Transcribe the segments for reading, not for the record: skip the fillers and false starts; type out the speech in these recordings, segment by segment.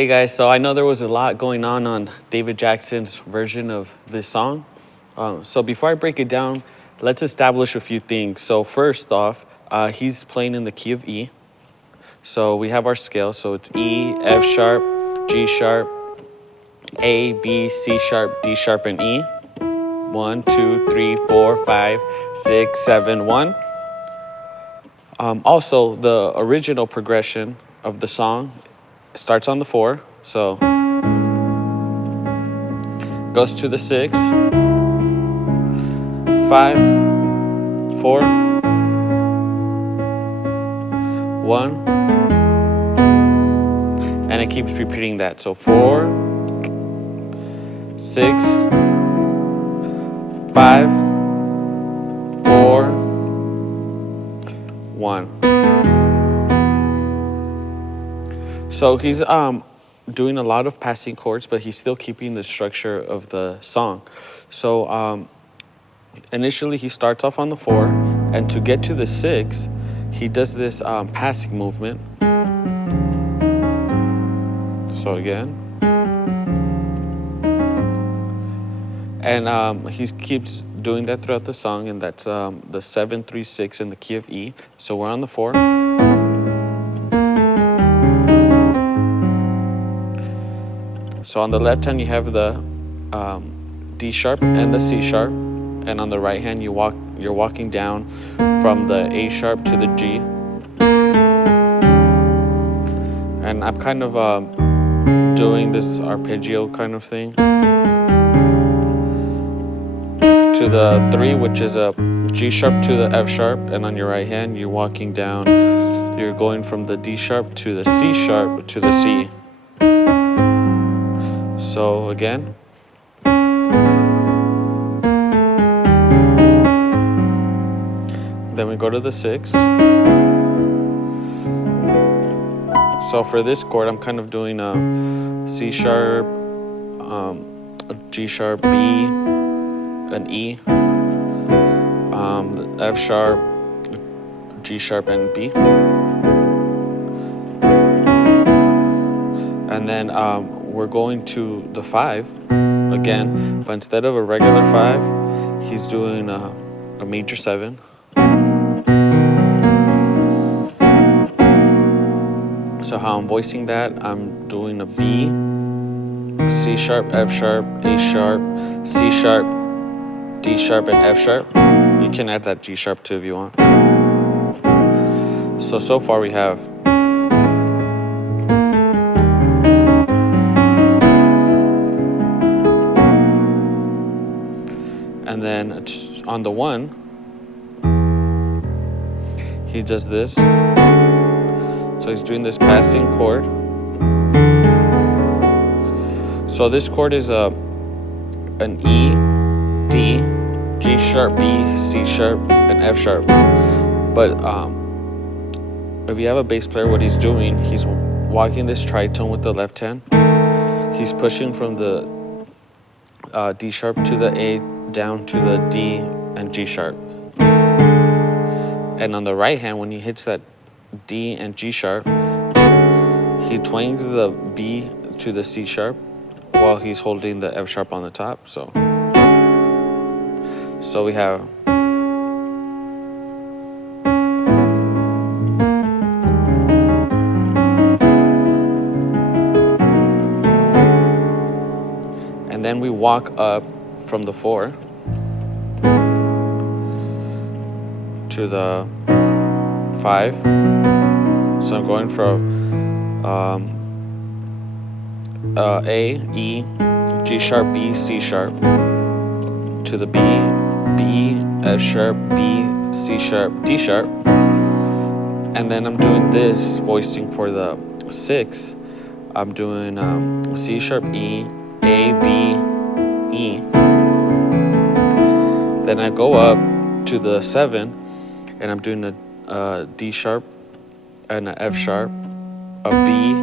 Hey guys, so I know there was a lot going on David Jackson's version of this song. So before I break it down, let's establish a few things. So first off, he's playing in the key of E. So we have our scale. So it's E, F sharp, G sharp, A, B, C sharp, D sharp, and E. 1, 2, 3, 4, 5, 6, 7, 1. Also, the original progression of the song starts on the 4, so goes to the 6, 5, 4, 1, and it keeps repeating that. So 4, 6, 5, 4, 1. So he's doing a lot of passing chords, but he's still keeping the structure of the song. So initially he starts off on the 4, and to get to the 6, he does this passing movement. So again. And he keeps doing that throughout the song, and that's the 7, 3, 6 in the key of E. So we're on the 4. So on the left hand you have the D sharp and the C sharp, and on the right hand you're walking down from the A sharp to the G. And I'm kind of doing this arpeggio kind of thing to the 3, which is a G sharp to the F sharp, and on your right hand you're walking down, you're going from the D sharp to the C sharp to the C. So again. Then we go to the 6. So for this chord, I'm kind of doing a C sharp, a G sharp, B, an E, the F sharp, G sharp, and B. And then we're going to the 5 again, but instead of a regular 5, he's doing a major 7. So how I'm voicing that, I'm doing a B, C sharp, F sharp, A sharp, C sharp, D sharp, and F sharp. You can add that G sharp too if you want. So far we have and then on the 1, he does this. So he's doing this passing chord. So this chord is an E, D, G sharp, B, C sharp, and F sharp. But if you have a bass player, what he's doing, he's walking this tritone with the left hand. He's pushing from the D sharp to the A down to the D and G sharp. And on the right hand, when he hits that D and G sharp, he twangs the B to the C sharp while he's holding the F sharp on the top. So we have and then we walk up from the 4 to the 5. So I'm going from A, E, G sharp, B, C sharp to the B, F sharp, B, C sharp, D sharp. And then I'm doing this voicing for the 6. I'm doing C sharp, E, A, B, E. Then I go up to the 7, and I'm doing a D sharp and an F sharp, a B,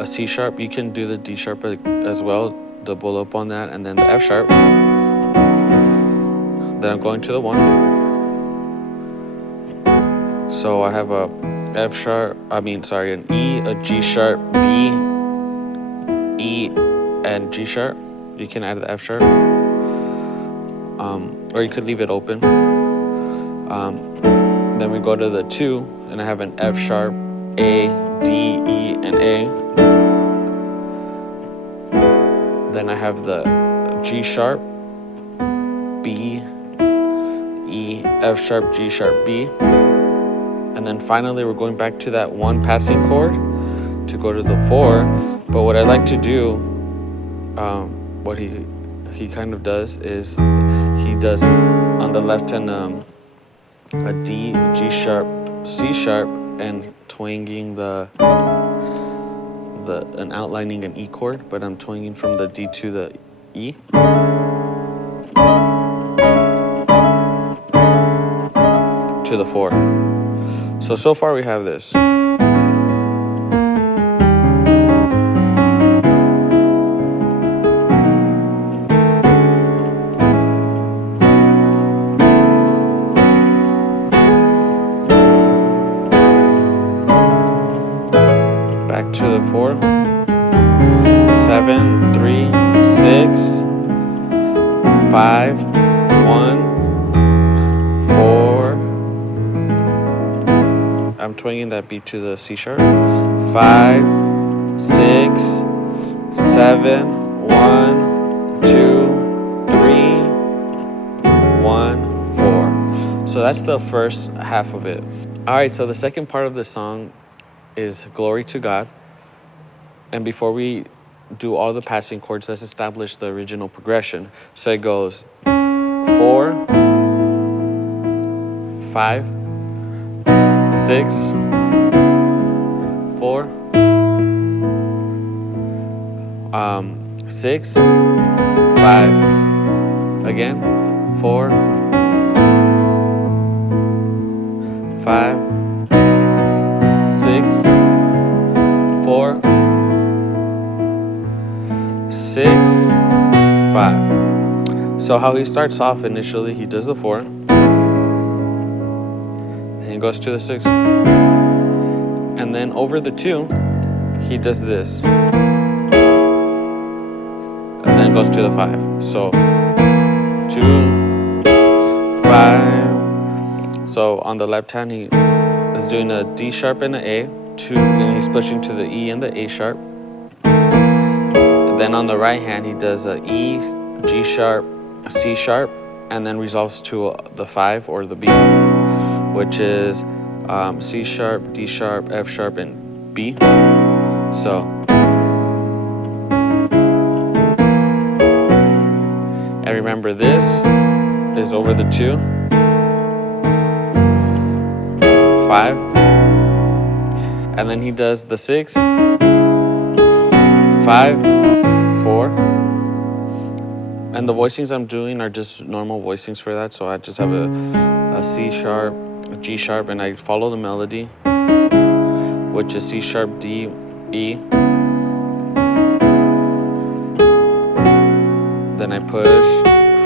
a C sharp. You can do the D sharp as well, double up on that, and then the F sharp. Then I'm going to the 1. So I have a an E, C, a G sharp, B, E, and G sharp. You can add the F sharp, or you could leave it open. Then we go to the 2, and I have an F sharp, A, D, E, and A. Then I have the G sharp, B, E, F sharp, G sharp, B. And then finally we're going back to that one passing chord to go to the 4. But what I like to do, what he kind of does is he does on the left hand a D, G sharp, C sharp, and twanging and outlining an E chord, but I'm twanging from the D to the E. To the 4. So far we have this. Back to the 4. 7, 3, 6, 5, 1, 4. I'm twanging that beat to the C sharp. 5, 6, 7, 1, 2, 3, 1, 4. So that's the first half of it. All right, so the second part of the song is Glory to God. And before we do all the passing chords, let's establish the original progression. So it goes 4, 5, 6, 4, 6, 5, again, 4, 5, 6, 4, 6, 5. So how he starts off initially, he does the 4, then he goes to the 6, and then over the 2, he does this, and then goes to the 5. So 2, 5. So on the left hand, he is doing a D sharp and an A, 2, and he's pushing to the E and the A sharp. Then on the right hand, he does a E, G sharp, C sharp, and then resolves to the 5 or the B, which is C sharp, D sharp, F sharp, and B. So and remember, this is over the 2, 5, and then he does the 6, 5, 4, and the voicings I'm doing are just normal voicings for that. So I just have a C sharp, a G sharp, and I follow the melody, which is C sharp, D, E. Then I push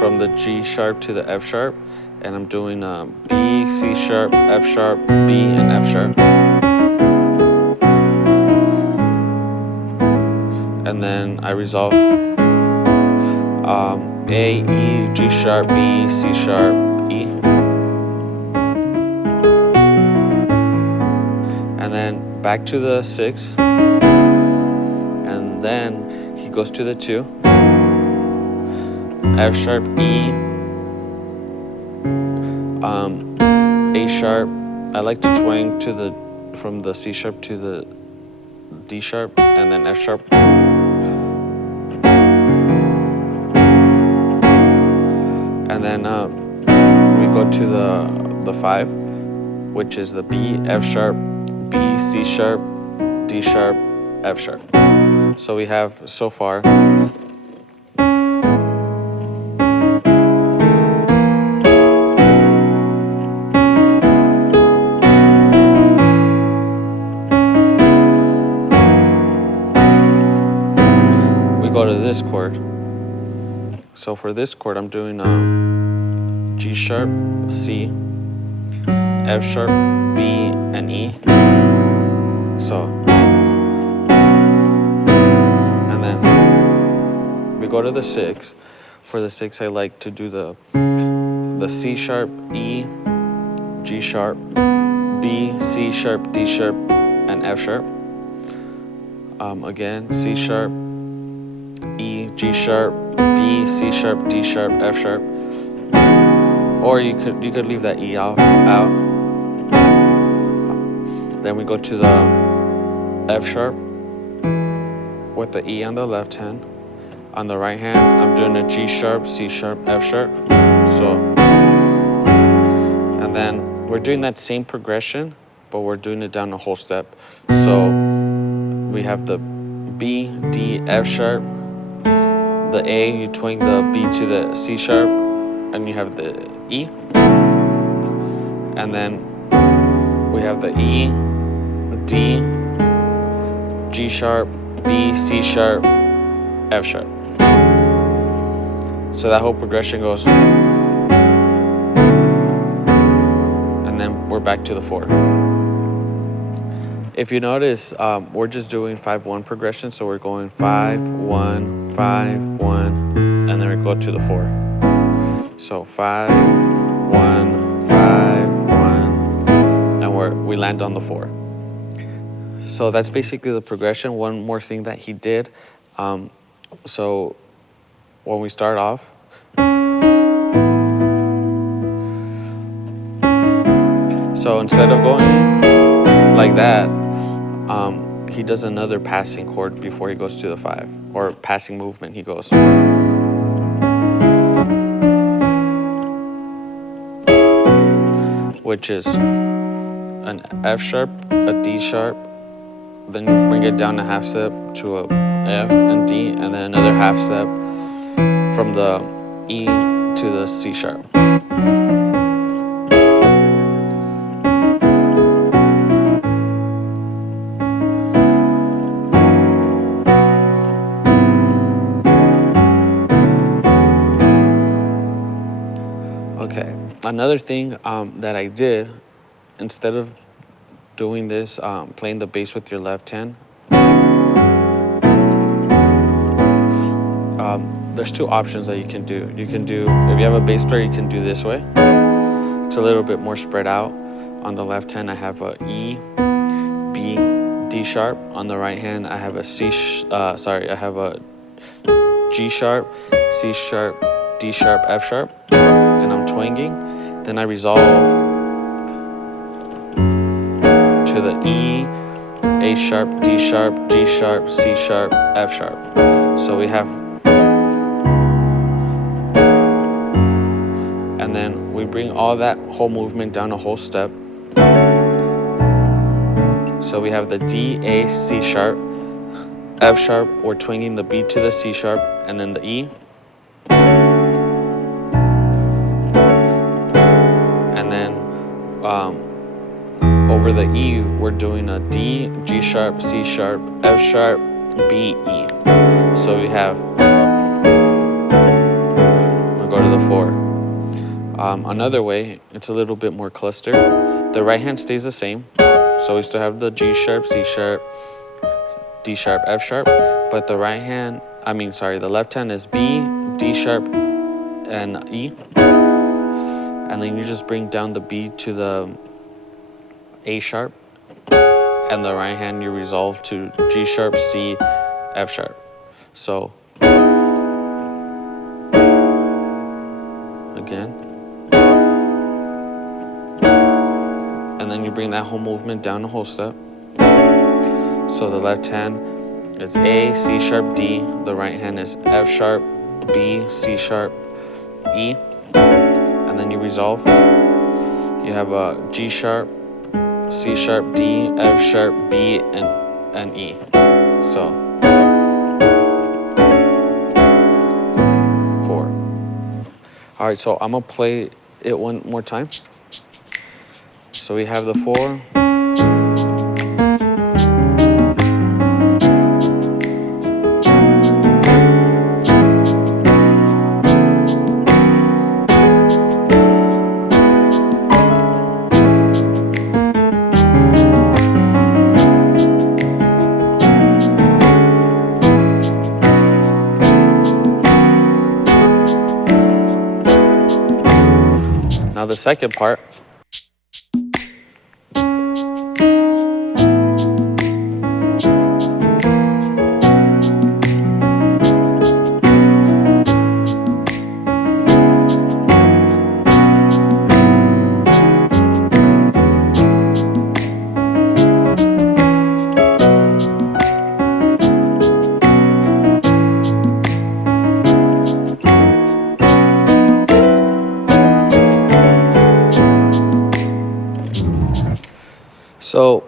from the G sharp to the F sharp, and I'm doing B, C sharp, F sharp, B, and F sharp. And then I resolve A, E, G sharp, B, C sharp, E. And then back to the 6. And then he goes to the 2. F sharp, E, A sharp. I like to twang to from the C sharp to the D sharp, and then F sharp. And then we go to the 5, which is the B, F sharp, B, C sharp, D sharp, F sharp. So we have so far. We go to this chord. So for this chord, I'm doing G sharp, C, F sharp, B, and E. So and then we go to the 6. For the 6, I like to do the C sharp, E, G sharp, B, C sharp, D sharp, and F sharp. Again, C sharp, E, G sharp, B, C sharp, D sharp, F sharp. Or you could leave that E out. Then we go to the F sharp with the E on the left hand. On the right hand, I'm doing a G sharp, C sharp, F sharp. So, and then we're doing that same progression, but we're doing it down a whole step. So we have the B, D, F sharp. The A, you twang the B to the C sharp, and you have the E. And then we have the E, D, G sharp, B, C sharp, F sharp. So that whole progression goes, and then we're back to the 4. If you notice, we're just doing 5-1 progression, so we're going 5-1, 5-1, and then we go to the 4. So 5-1, 5-1, and we land on the 4. So that's basically the progression. One more thing that he did. So when we start off, so instead of going like that, he does another passing chord before he goes to the 5, or passing movement. He goes, which is an F sharp, a D sharp, then you bring it down a half step to a F and D, and then another half step from the E to the C sharp. Okay, another thing that I did, instead of doing this, playing the bass with your left hand, there's 2 options that you can do. You can do, if you have a bass player, you can do this way. It's a little bit more spread out. On the left hand, I have a E, B, D sharp. On the right hand, I have a I have a G sharp, C sharp, D sharp, F sharp, and I'm twanging. Then I resolve to the E, A sharp, D sharp, G sharp, C sharp, F sharp. So we have, and then we bring all that whole movement down a whole step. So we have the D, A, C sharp, F sharp, we're twanging the B to the C sharp, and then the E. And then over the E, we're doing a D, G sharp, C sharp, F sharp, B, E. So we have, we'll go to the 4. Another way, it's a little bit more clustered. The right hand stays the same. So we still have the G sharp, C sharp, D sharp, F sharp. But the the left hand is B, D sharp, and E. And then you just bring down the B to the A sharp. And the right hand you resolve to G sharp, C, F sharp. So, again. And then you bring that whole movement down a whole step. So the left hand is A, C sharp, D. The right hand is F sharp, B, C sharp, E. And then you resolve. You have a G sharp, C sharp, D, F sharp, B, and E. So 4. All right, so I'm gonna play it one more time. So we have the 4. Now the second part. So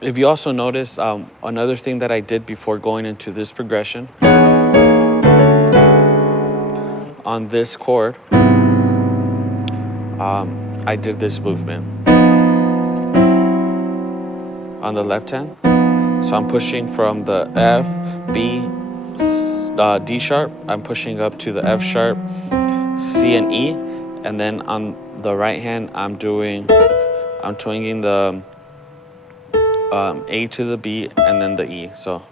if you also notice, another thing that I did before going into this progression, on this chord, I did this movement on the left hand. So I'm pushing from the F, B, D sharp. I'm pushing up to the F sharp, C and E. And then on the right hand, I'm twinging the A to the B and then the E. So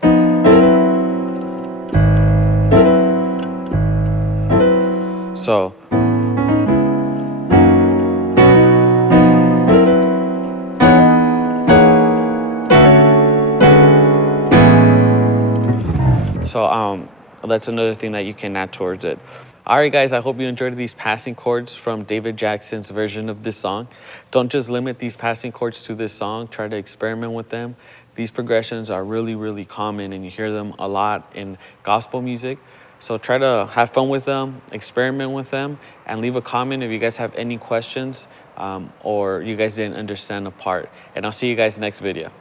that's another thing that you can add towards it. All right, guys, I hope you enjoyed these passing chords from David Jackson's version of this song. Don't just limit these passing chords to this song. Try to experiment with them. These progressions are really, really common, and you hear them a lot in gospel music. So try to have fun with them, experiment with them, and leave a comment if you guys have any questions or you guys didn't understand a part. And I'll see you guys next video.